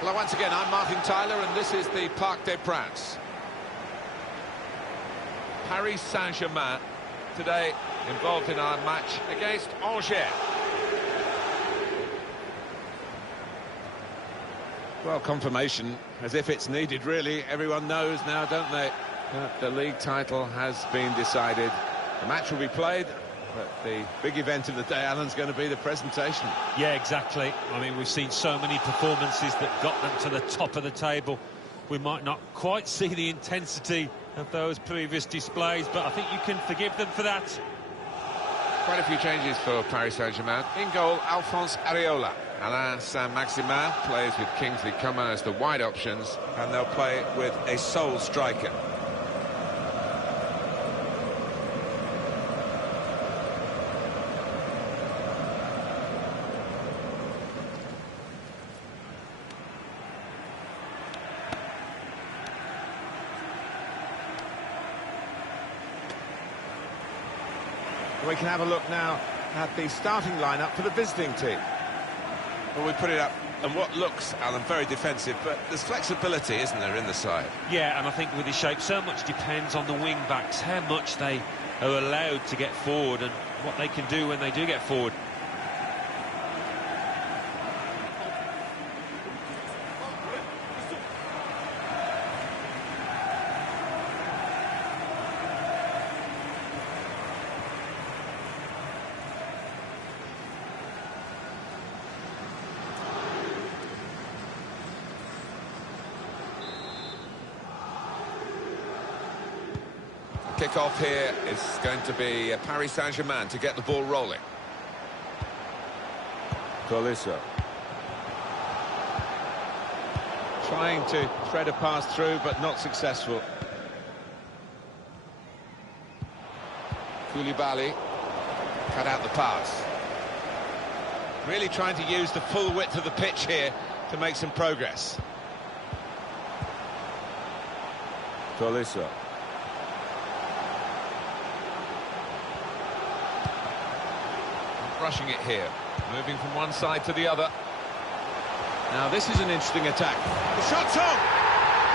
Hello once again, I'm Martin Tyler and this is the Parc des Princes. Paris Saint-Germain today involved in our match against Angers. Well, confirmation, as if it's needed really. Everyone knows now, don't they, that the league title has been decided. The match will be played, but the big event of the day, Alan's going to be the presentation. Yeah, exactly. I mean, we've seen so many performances that got them to the top of the table. We might not quite see the intensity of those previous displays, but I think you can forgive them for that. Quite a few changes for Paris Saint-Germain. In goal, Alphonse Areola. Alain Saint-Maximin plays with Kingsley Coman as the wide options, and they'll play with a sole striker. We can have a look now at the starting lineup for the visiting team. Well, we put it up, and what looks, Alan, very defensive, but there's flexibility, isn't there, in the side? Yeah, and I think with his shape, so much depends on the wing-backs, how much they are allowed to get forward and what they can do when they do get forward. Kick-off here is going to be Paris Saint-Germain to get the ball rolling. Tolisso. Trying to thread a pass through, but not successful. Koulibaly cut out the pass. Really trying to use the full width of the pitch here to make some progress. Tolisso. Rushing it here, moving from one side to the other. Now this is an interesting attack. The shot's on!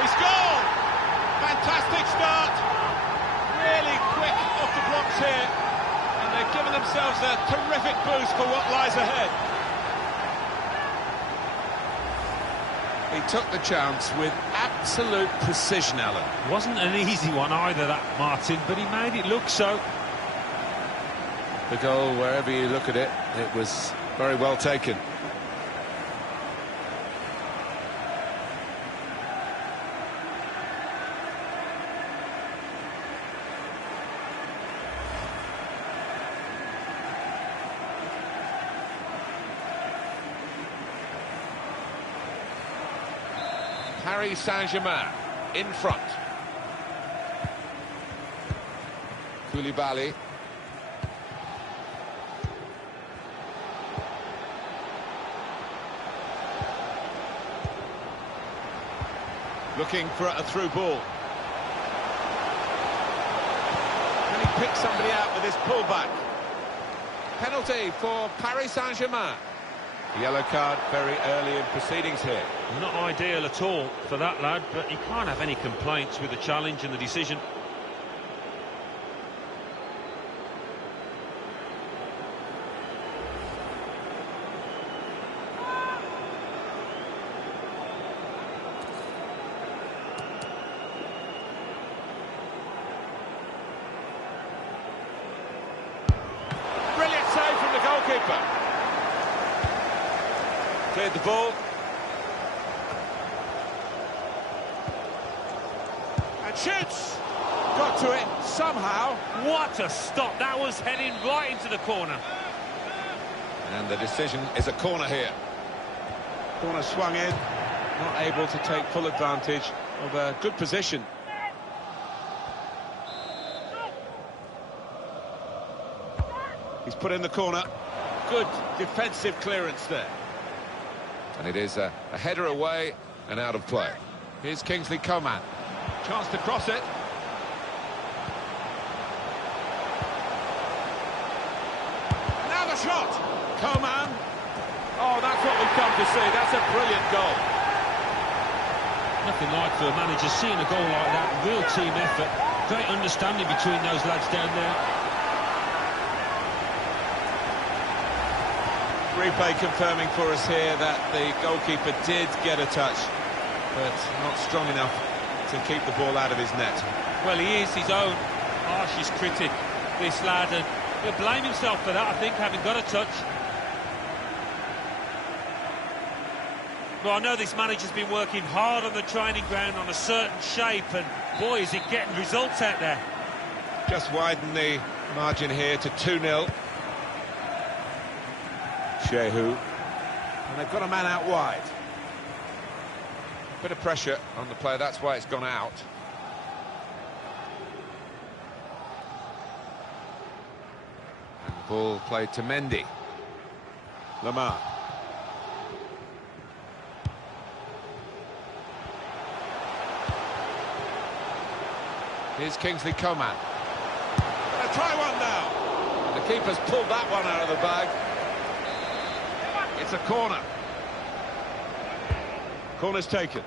He's gone! Fantastic start! Really quick off the blocks here, and they've given themselves a terrific boost for what lies ahead. He took the chance with absolute precision, Alan. Wasn't an easy one either, that, Martin, but he made it look so. The goal, wherever you look at it, it was very well taken. Paris Saint-Germain in front. Koulibaly. Looking for a through ball. Can he pick somebody out with his pullback? Penalty for Paris Saint-Germain. Yellow card very early in proceedings here. Not ideal at all for that lad, but he can't have any complaints with the challenge and the decision. Goalkeeper cleared the ball and shoots. Got to it somehow. What a stop! That was heading right into the corner. And the decision is a corner here. Corner swung in, not able to take full advantage of a good position. He's put in the corner. Good defensive clearance there. And it is a header away and out of play. Here's Kingsley Coman. Chance to cross it. Now the shot. Coman. Oh, that's what we've come to see. That's a brilliant goal. Nothing like for a manager seeing a goal like that. Real team effort. Great understanding between those lads down there. Replay confirming for us here that the goalkeeper did get a touch, but not strong enough to keep the ball out of his net. Well, he is his own harshest critic, this lad, and he'll blame himself for that, I think, having got a touch. Well, I know this manager's been working hard on the training ground on a certain shape, and boy, is it getting results out there. Just widen the margin here to 2-0. Shehu. And they've got a man out wide. Bit of pressure on the player, that's why it's gone out. And the ball played to Mendy. Lamar. Here's Kingsley Coman. Gonna try one now. The keeper's pulled that one out of the bag. It's a corner. Corner's taken.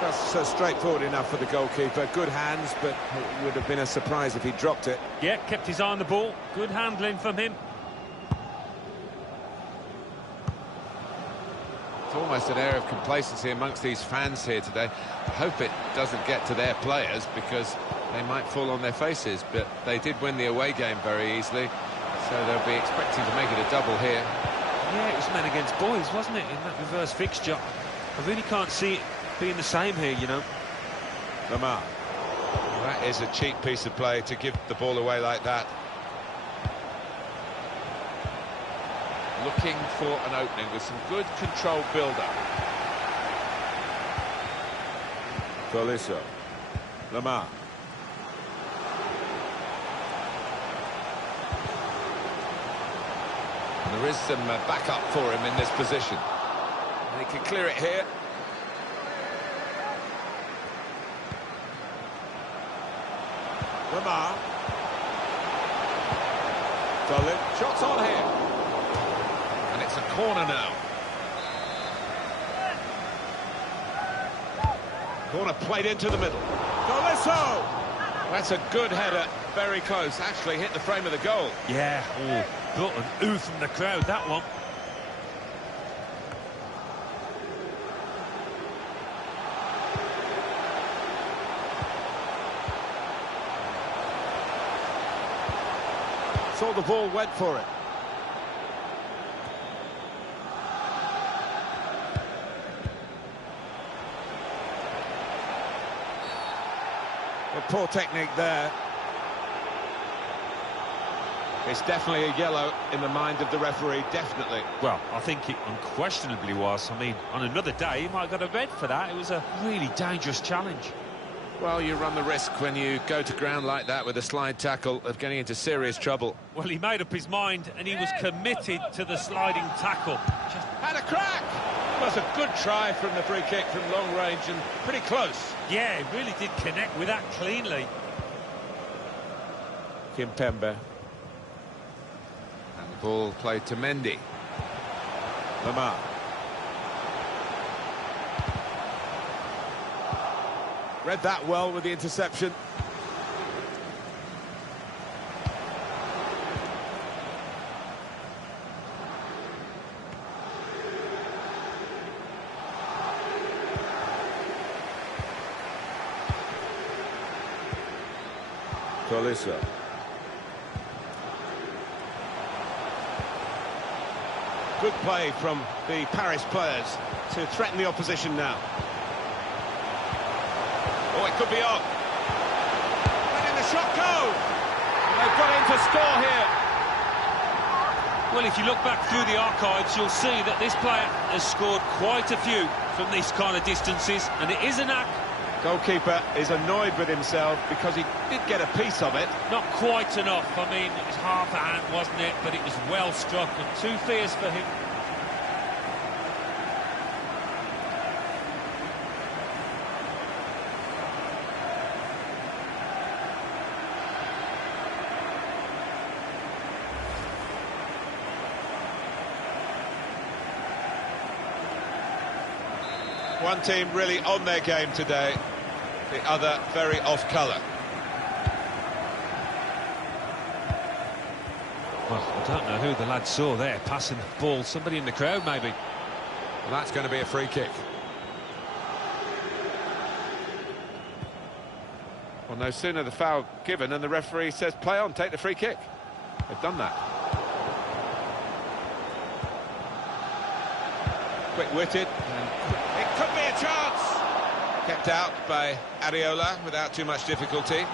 That's straightforward enough for the goalkeeper. Good hands, but it would have been a surprise if he dropped it. Yeah, kept his eye on the ball. Good handling from him. It's almost an air of complacency amongst these fans here today. I hope it doesn't get to their players, because they might fall on their faces, but they did win the away game very easily, so they'll be expecting to make it a double here. Yeah, it was men against boys, wasn't it, in that reverse fixture? I really can't see it being the same here, you know. Lamar. That is a cheap piece of play to give the ball away like that. Looking for an opening with some good controlled build-up. Tolisso. Lamar. And there is some backup for him in this position. And he can clear it here. Lamar. Solid. Shots on here. And it's a corner now. Corner played into the middle. Tolisso! That's a good header. Very close. Actually hit the frame of the goal. Yeah, got an ooh from the crowd, that one. Saw the ball, went for it. Well, poor technique there. It's definitely a yellow in the mind of the referee, definitely. Well, I think it unquestionably was. I mean, on another day, he might have got a red for that. It was a really dangerous challenge. Well, you run the risk when you go to ground like that with a slide tackle of getting into serious trouble. Well, he made up his mind, and he was committed to the sliding tackle. Just had a crack! That's a good try from the free kick from long range, and pretty close. Yeah, he really did connect with that cleanly. Kimpembe. And the ball played to Mendy. Lamar. Read that well with the interception. Tolisso. Good play from the Paris players to threaten the opposition now. Oh, it could be on. Letting the shot go. And they've got in to score here. Well, if you look back through the archives, you'll see that this player has scored quite a few from these kind of distances, and it is a knack. Goalkeeper is annoyed with himself because he did get a piece of it. Not quite enough. I mean, it was half a hand, wasn't it? But it was well struck and too fierce for him. One team really on their game today, the other very off-colour. Well, I don't know who the lad saw there passing the ball. Somebody in the crowd, maybe. Well, that's going to be a free kick. Well, no sooner the foul given and the referee says, play on, take the free kick. They've done that. Quick-witted. It could be a chance. Kept out by Areola without too much difficulty.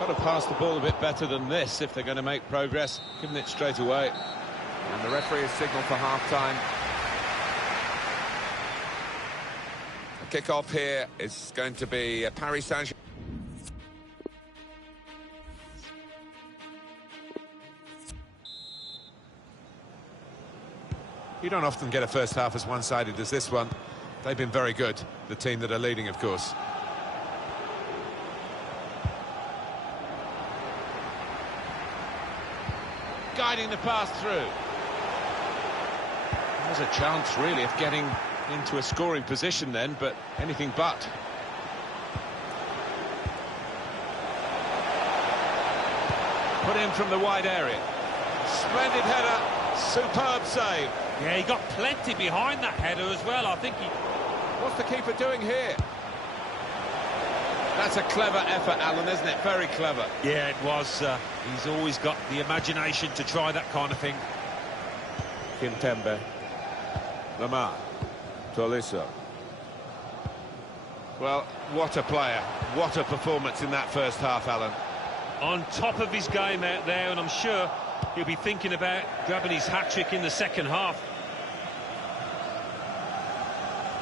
Got to pass the ball a bit better than this if they're going to make progress, giving it straight away. And the referee has signalled for half-time. The kick-off here is going to be Paris Saint-Germain. You don't often get a first half as one-sided as this one. They've been very good, the team that are leading, of course. Guiding the pass through. There's a chance, really, of getting into a scoring position then, but anything but. Put in from the wide area. Splendid header, superb save. Yeah, he got plenty behind that header as well. I think he... What's the keeper doing here? That's a clever effort, Alan, isn't it? Very clever. Yeah, it was. He's always got the imagination to try that kind of thing. Kimpembe. Lamar. Tolisso. Well, what a player. What a performance in that first half, Alan. On top of his game out there, and I'm sure he'll be thinking about grabbing his hat-trick in the second half.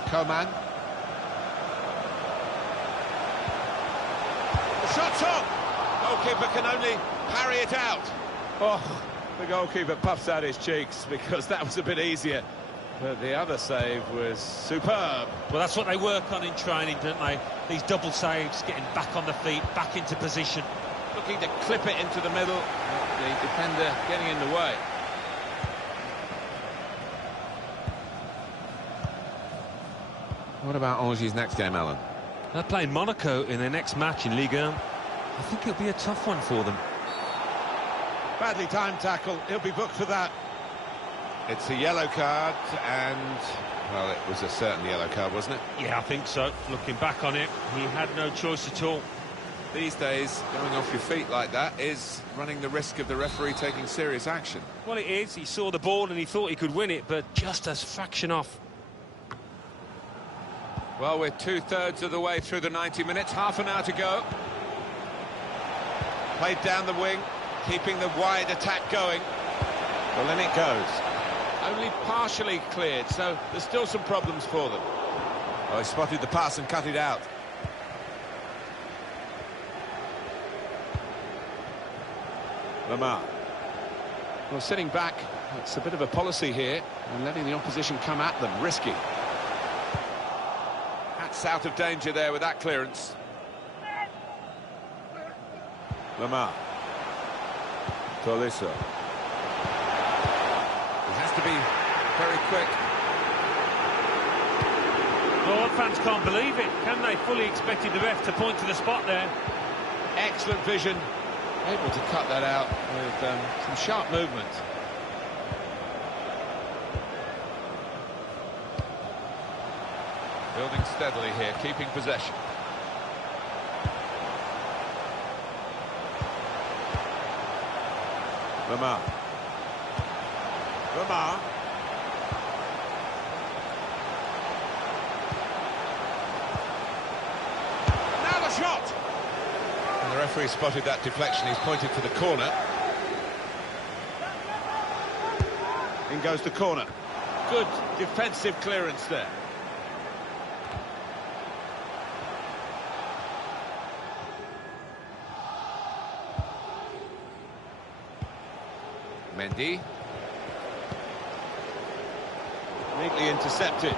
Coman. The shot's on! Goalkeeper can only parry it out. Oh, the goalkeeper puffs out his cheeks because that was a bit easier. But the other save was superb. Well, that's what they work on in training, don't they? These double saves, getting back on the feet, back into position. Looking to clip it into the middle. The defender getting in the way. What about Angers' next game, Alan? They're playing Monaco in their next match in Ligue 1. I think it'll be a tough one for them. Badly timed tackle. He'll be booked for that. It's a yellow card, and, well, it was a certain yellow card, wasn't it? Yeah, I think so. Looking back on it, he had no choice at all. These days, going off your feet like that is running the risk of the referee taking serious action. Well, it is. He saw the ball and he thought he could win it, but just a fraction off. Well, we're two-thirds of the way through the 90 minutes, half an hour to go. Played down the wing, keeping the wide attack going. Well, then it goes. Only partially cleared, so there's still some problems for them. Oh, he spotted the pass and cut it out. Lamar. Well, sitting back, it's a bit of a policy here, and letting the opposition come at them, risky. That's out of danger there with that clearance. Lamar. Tolisso. He has to be very quick. Well, fans can't believe it, can they? Fully expected the ref to point to the spot there. Excellent vision. Able to cut that out with some sharp movement. Building steadily here, keeping possession. Lamar. Lamar. Now the shot! And the referee spotted that deflection. He's pointed to the corner. In goes the corner. Good defensive clearance there. Mendy. Neatly intercepted.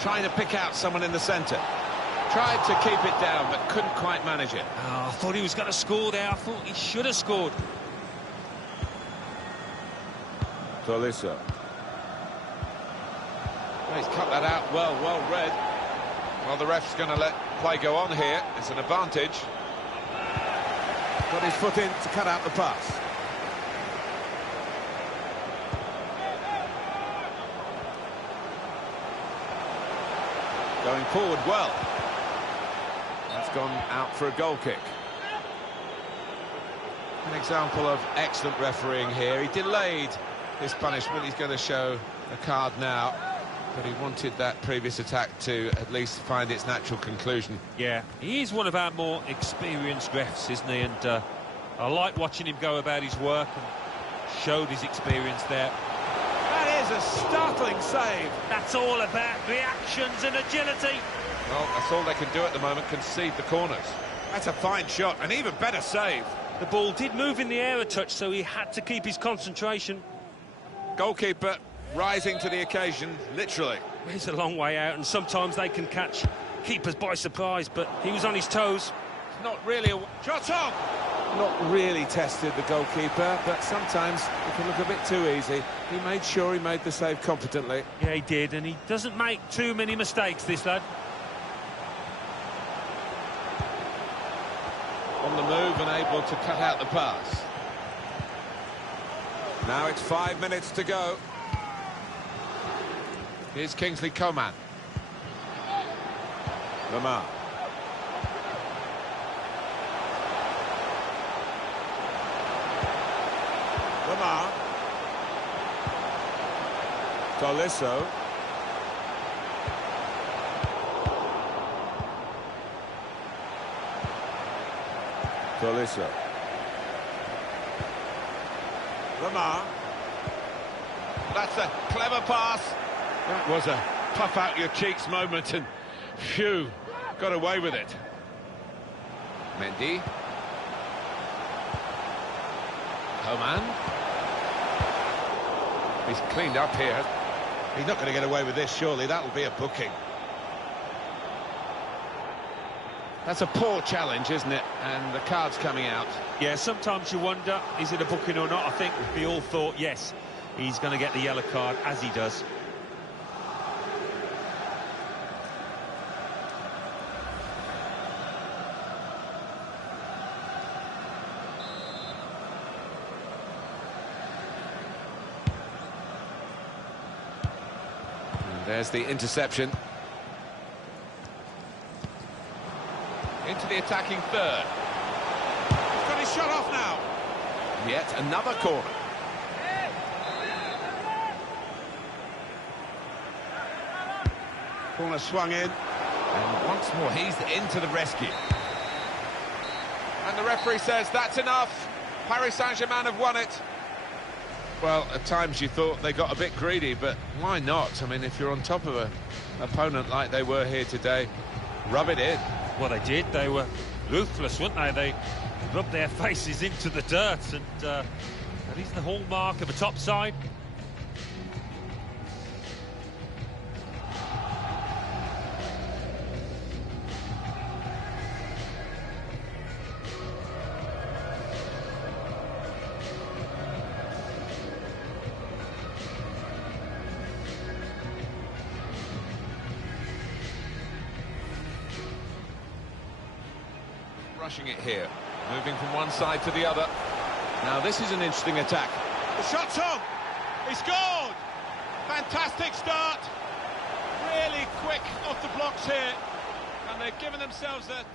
Trying to pick out someone in the centre. Tried to keep it down, but couldn't quite manage it. Oh, I thought he was going to score there. I thought he should have scored. Tolisso. Well, he's cut that out well read. Well, the ref's going to let play go on here. It's an advantage. Got his foot in to cut out the pass. Going forward well. That's gone out for a goal kick. An example of excellent refereeing here. He delayed his punishment. He's going to show a card now. But he wanted that previous attack to at least find its natural conclusion. Yeah, he is one of our more experienced refs, isn't he? And I like watching him go about his work and showed his experience there. That is a startling save. That's all about reactions and agility. Well, that's all they can do at the moment, concede the corners. That's a fine shot, an even better save. The ball did move in the air a touch, so he had to keep his concentration. Goalkeeper rising to the occasion, literally. He's a long way out, and sometimes they can catch keepers by surprise, but he was on his toes. It's not really a... Shot on! Not really tested the goalkeeper, but sometimes it can look a bit too easy. He made sure he made the save competently. Yeah, he did, and he doesn't make too many mistakes, this lad. On the move and able to cut out the pass. Now it's 5 minutes to go. Here's Kingsley Coman. Lamar. Lamar. Tolisso. Tolisso. Lamar. That's a clever pass. That was a puff out your cheeks moment, and phew, got away with it. Mendy. Coman. He's cleaned up here. He's not going to get away with this, surely. That'll be a booking. That's a poor challenge, isn't it? And the card's coming out. Yeah, sometimes you wonder, is it a booking or not? I think we all thought, yes, he's going to get the yellow card, as he does. And there's the interception. Into the attacking third. He's got his shot off now. Yet another corner. Corner swung in. And once more, he's into the rescue. And the referee says that's enough. Paris Saint-Germain have won it. Well, at times you thought they got a bit greedy, but why not? I mean, if you're on top of an opponent like they were here today, rub it in. Well, they did. They were ruthless, weren't they? They rubbed their faces into the dirt, and that is the hallmark of a top side. Rushing it here, moving from one side to the other. Now this is an interesting attack. The shot's on! He scored! Fantastic start! Really quick off the blocks here. And they've given themselves a...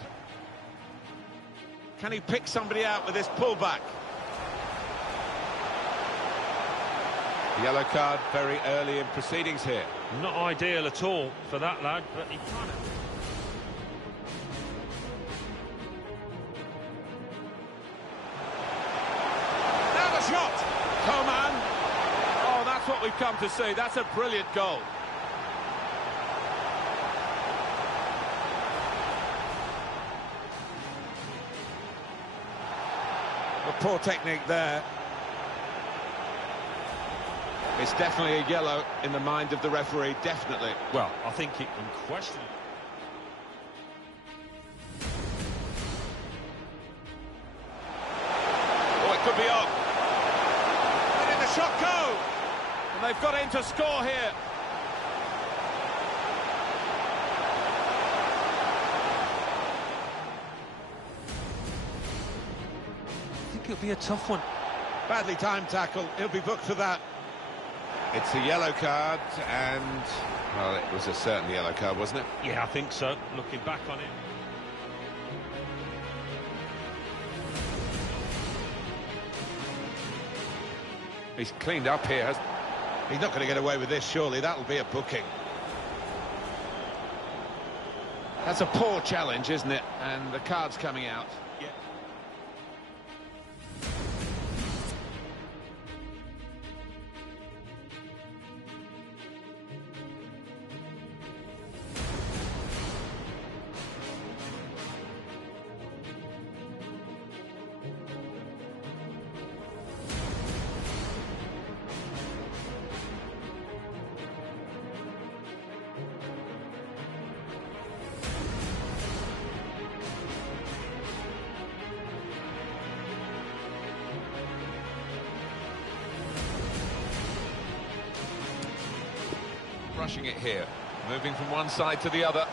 Can he pick somebody out with this pullback? Yellow card very early in proceedings here. Not ideal at all for that lad, but he kind of... Shot! Coman! Oh, that's what we've come to see. That's a brilliant goal. A poor technique there. It's definitely a yellow in the mind of the referee, definitely. Well, I think it can question. shot go? And they've got in to score here. I think it'll be a tough one. Badly timed tackle, he'll be booked for that. It's a yellow card, and, well, it was a certain yellow card, wasn't it? Yeah, I think so, looking back on it. He's cleaned up here. He's not going to get away with this, surely. That'll be a booking. That's a poor challenge, isn't it? And the card's coming out. Yeah. Rushing it here, moving from one side to the other.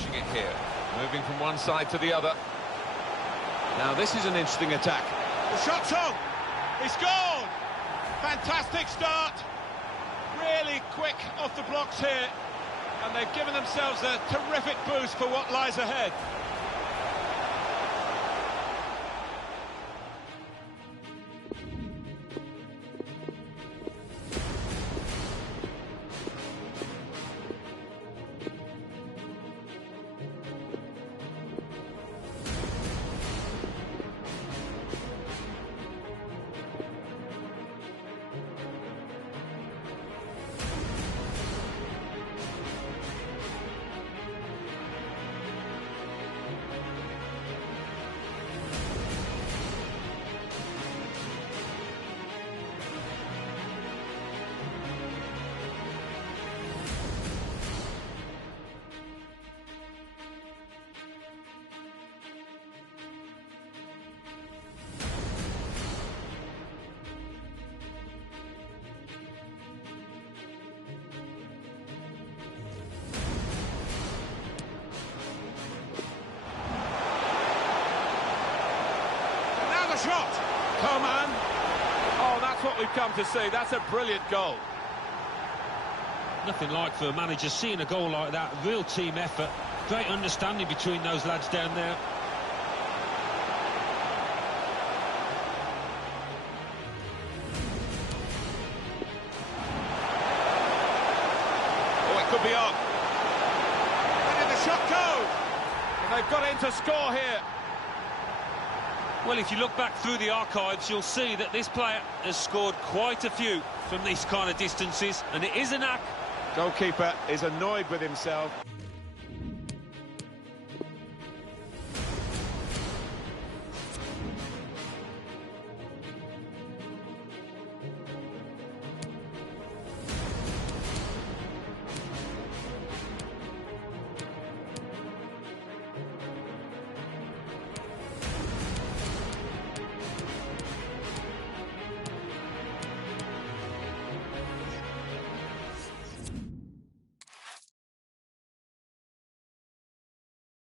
smashing it here. Moving from one side to the other. Now this is an interesting attack. The shot's on! He's gone! Fantastic start. Really quick off the blocks here. And they've given themselves a terrific boost for what lies ahead. Shot! Coman! Oh, that's what we've come to see. That's a brilliant goal. Nothing like for a manager seeing a goal like that. Real team effort. Great understanding between those lads down there. Oh, it could be on. Where did the shot go? And they've got in to score here. Well, if you look back through the archives, you'll see that this player has scored quite a few from these kind of distances, and it is a knack. Goalkeeper is annoyed with himself.